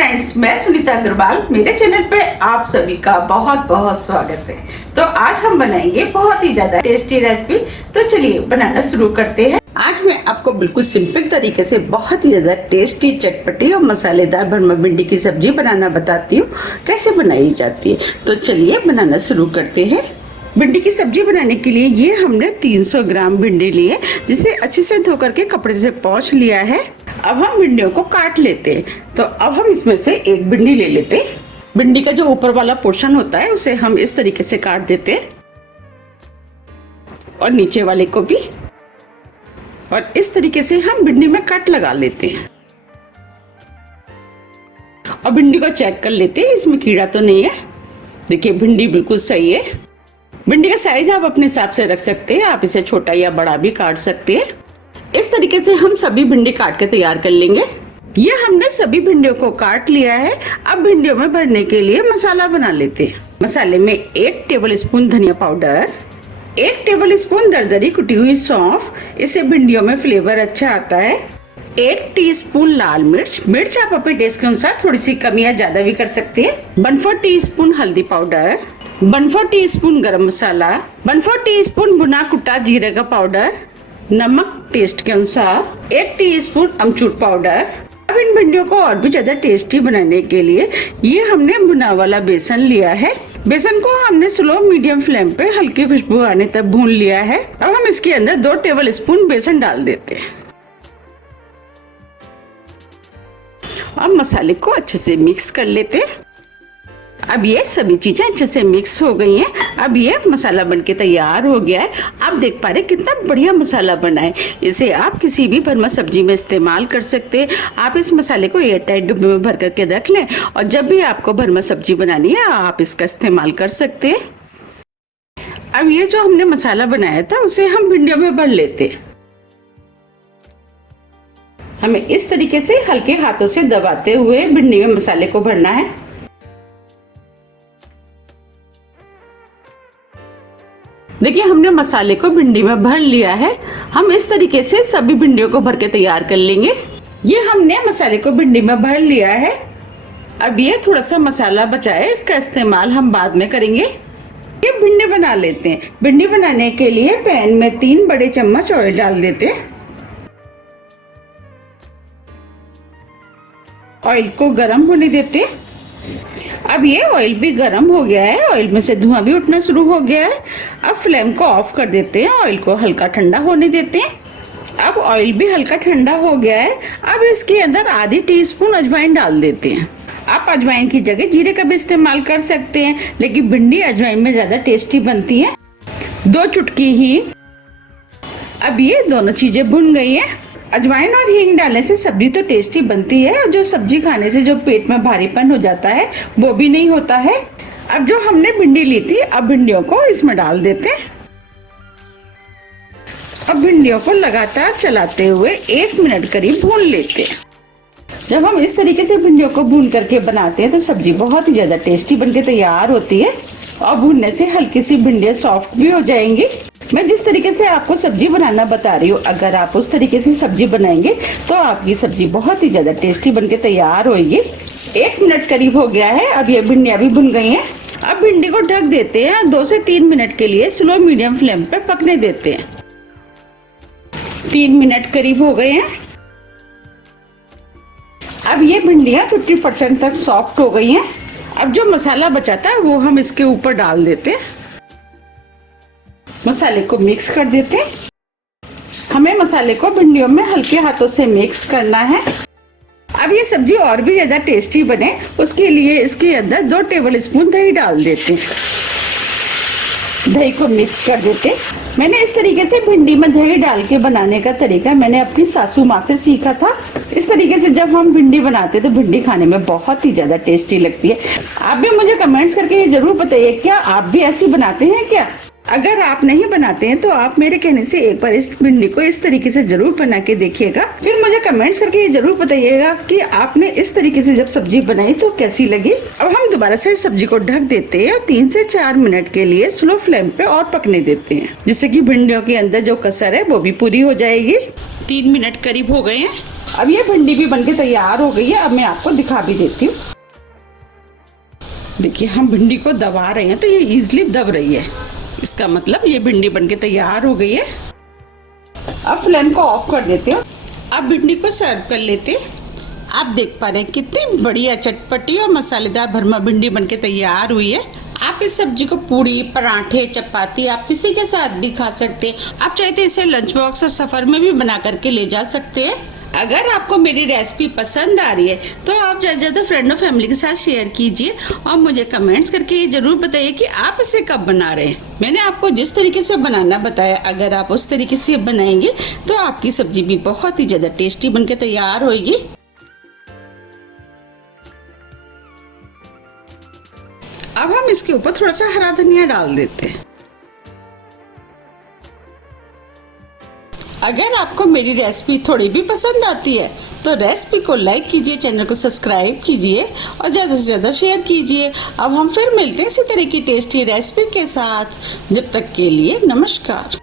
Friends, मैं सुनीता अग्रवाल। मेरे channel पे आप सभी का बहुत बहुत स्वागत है। तो आज हम बनाएंगे बहुत ही ज्यादा टेस्टी रेसिपी। तो चलिए बनाना शुरू करते हैं। आज मैं आपको बिल्कुल सिंपल तरीके से बहुत ही ज्यादा टेस्टी, चटपटी और मसालेदार भरमा भिंडी की सब्जी बनाना बताती हूँ, कैसे बनाई जाती है। तो चलिए बनाना शुरू करते हैं। भिंडी की सब्जी बनाने के लिए ये हमने 300 ग्राम भिंडी लिए, जिसे अच्छे से धो करके कपड़े से पोंछ लिया है। अब हम भिंडियों को काट लेते हैं। तो अब हम इसमें से एक भिंडी ले लेते हैं। भिंडी का जो ऊपर वाला पोर्शन होता है उसे हम इस तरीके से काट देते हैं और नीचे वाले को भी, और इस तरीके से हम भिंडी में कट लगा लेते हैं। और भिंडी को चेक कर लेते हैं, इसमें कीड़ा तो नहीं है। देखिए भिंडी बिल्कुल सही है। भिंडी का साइज आप अपने हिसाब से रख सकते हैं, आप इसे छोटा या बड़ा भी काट सकते हैं। इस तरीके से हम सभी भिंडी काट के तैयार कर लेंगे। ये हमने सभी भिंडियों को काट लिया है। अब भिंडियों में भरने के लिए मसाला बना लेते हैं। मसाले में 1 टेबल स्पून धनिया पाउडर, 1 टेबल स्पून दरदरी कुटी हुई सौंफ, इससे भिंडियों में फ्लेवर अच्छा आता है। 1 टीस्पून लाल मिर्च, मिर्च आप अपने टेस्ट के अनुसार थोड़ी सी कम या ज्यादा भी कर सकते हैं। 1/4 टीस्पून हल्दी पाउडर, 1/4 टीस्पून गरम मसाला, 1/4 टीस्पून भुना कुटा जीरे का पाउडर, नमक टेस्ट के अनुसार, 1 टीस्पून अमचूर पाउडर। अब इन भिंडियों को और भी ज्यादा टेस्टी बनाने के लिए ये हमने भुना वाला बेसन लिया है। बेसन को हमने स्लो मीडियम फ्लेम पे हल्की खुशबू आने तक भून लिया है। अब हम इसके अंदर 2 टेबल स्पून बेसन डाल देते हैं। अब मसाले को अच्छे से मिक्स कर लेते हैं। अब ये सभी चीजें अच्छे से मिक्स हो गई हैं। अब ये मसाला बनके तैयार हो गया है। आप देख पा रहे कितना बढ़िया मसाला बना है। इसे आप किसी भी भरमा सब्जी में इस्तेमाल कर सकते हैं। आप इस मसाले को एयरटाइट डिब्बे में भर करके रख लें और जब भी आपको भरमा सब्जी बनानी है आप इसका इस्तेमाल कर सकते हैं। अब ये जो हमने मसाला बनाया था उसे हम भिंडियों में भर लेते हैं। हमें इस तरीके से हल्के हाथों से दबाते हुए भिंडी में मसाले को भरना है। देखिए हमने मसाले को भिंडी में भर लिया है। हम इस तरीके से सभी भिंडियों को भर के तैयार कर लेंगे। ये हमने मसाले को भिंडी में भर लिया है। अब ये थोड़ा सा मसाला बचा है, इसका इस्तेमाल हम बाद में करेंगे। ये भिंडी बना लेते हैं। भिंडी बनाने के लिए पैन में 3 बड़े चम्मच ऑयल डाल देते हैं। ऑयल को गर्म होने देते हैं। अब ये ऑयल भी गर्म हो गया है, ऑयल में से धुआं भी उठना शुरू हो गया है। अब फ्लेम को ऑफ कर देते हैं, ऑयल को हल्का ठंडा होने देते हैं। अब ऑयल भी हल्का ठंडा हो गया है। अब इसके अंदर आधी टीस्पून अजवाइन डाल देते हैं। आप अजवाइन की जगह जीरे का भी इस्तेमाल कर सकते हैं, लेकिन भिंडी अजवाइन में ज्यादा टेस्टी बनती है। 2 चुटकी हींग। अब ये दोनों चीजें भुन गई है। अजवाइन और हींग डालने से सब्जी तो टेस्टी बनती है, और जो सब्जी खाने से जो पेट में भारीपन हो जाता है वो भी नहीं होता है। अब जो हमने भिंडी ली थी, अब भिंडियों को इसमें डाल देते हैं। अब भिंडियों को लगातार चलाते हुए 1 मिनट करीब भून लेते हैं। जब हम इस तरीके से भिंडियों को भून करके बनाते हैं तो सब्जी बहुत ही ज्यादा टेस्टी बनके तैयार होती है, और भूनने से हल्की सी भिंडियां सॉफ्ट भी हो जाएंगी। मैं जिस तरीके से आपको सब्जी बनाना बता रही हूँ, अगर आप उस तरीके से सब्जी बनाएंगे तो आपकी सब्जी बहुत ही ज्यादा टेस्टी बनके तैयार होगी। 1 मिनट करीब हो गया है। अब ये भिंडियां भी भुन गई हैं। अब भिंडी को ढक देते हैं, 2 से 3 मिनट के लिए स्लो मीडियम फ्लेम पे पकने देते हैं। 3 मिनट करीब हो गए हैं। अब ये भिंडियां 50% तक सॉफ्ट हो गई हैं। अब जो मसाला बचा था वो हम इसके ऊपर डाल देते हैं। मसाले को मिक्स कर देते हैं। हमें मसाले को भिंडियों में हल्के हाथों से मिक्स करना है। अब ये सब्जी और भी ज्यादा टेस्टी बने उसके लिए इसके अंदर 2 टेबल स्पून दही डाल देते हैं। दही को मिक्स कर देते हैं। मैंने इस तरीके से भिंडी में दही डाल के बनाने का तरीका मैंने अपनी सासू माँ से सीखा था। इस तरीके से जब हम भिंडी बनाते हैं तो भिंडी खाने में बहुत ही ज्यादा टेस्टी लगती है। आप भी मुझे कमेंट्स करके ये जरूर बताइए, क्या आप भी ऐसी बनाते हैं क्या? अगर आप नहीं बनाते हैं तो आप मेरे कहने से एक बार इस भिंडी को इस तरीके से जरूर बना के देखिएगा। फिर मुझे कमेंट्स करके ये जरूर बताइएगा कि आपने इस तरीके से जब सब्जी बनाई तो कैसी लगी। अब हम दोबारा से सब्जी को ढक देते हैं और 3 से 4 मिनट के लिए स्लो फ्लेम पे और पकने देते हैं, जिससे कि भिंडियों के अंदर जो कसर है वो भी पूरी हो जाएगी। 3 मिनट करीब हो गए हैं। अब ये भिंडी भी बनके तैयार हो गई है। अब मैं आपको दिखा भी देती हूँ। देखिए हम भिंडी को दबा रहे हैं तो ये इजीली दब रही है, इसका मतलब ये भिंडी बनके तैयार हो गई है। अब फ्लेम को ऑफ कर देते हैं। अब भिंडी को सर्व कर लेते हैं। आप देख पा रहे हैं कितनी बढ़िया चटपटी और मसालेदार भरमा भिंडी बनके तैयार हुई है। आप इस सब्जी को पूरी, पराठे, चपाती आप किसी के साथ भी खा सकते हैं। आप चाहे तो इसे लंच बॉक्स और सफर में भी बना करके ले जा सकते हैं। अगर आपको मेरी रेसिपी पसंद आ रही है तो आप ज़्यादा से ज़्यादा फ्रेंड और फैमिली के साथ शेयर कीजिए और मुझे कमेंट्स करके ये ज़रूर बताइए कि आप इसे कब बना रहे हैं। मैंने आपको जिस तरीके से बनाना बताया, अगर आप उस तरीके से बनाएंगे तो आपकी सब्जी भी बहुत ही ज़्यादा टेस्टी बनके तैयार होगी। अब हम इसके ऊपर थोड़ा सा हरा धनिया डाल देते हैं। अगर आपको मेरी रेसिपी थोड़ी भी पसंद आती है तो रेसिपी को लाइक कीजिए, चैनल को सब्सक्राइब कीजिए और ज़्यादा से ज़्यादा शेयर कीजिए। अब हम फिर मिलते हैं इसी तरह की टेस्टी रेसिपी के साथ। जब तक के लिए नमस्कार।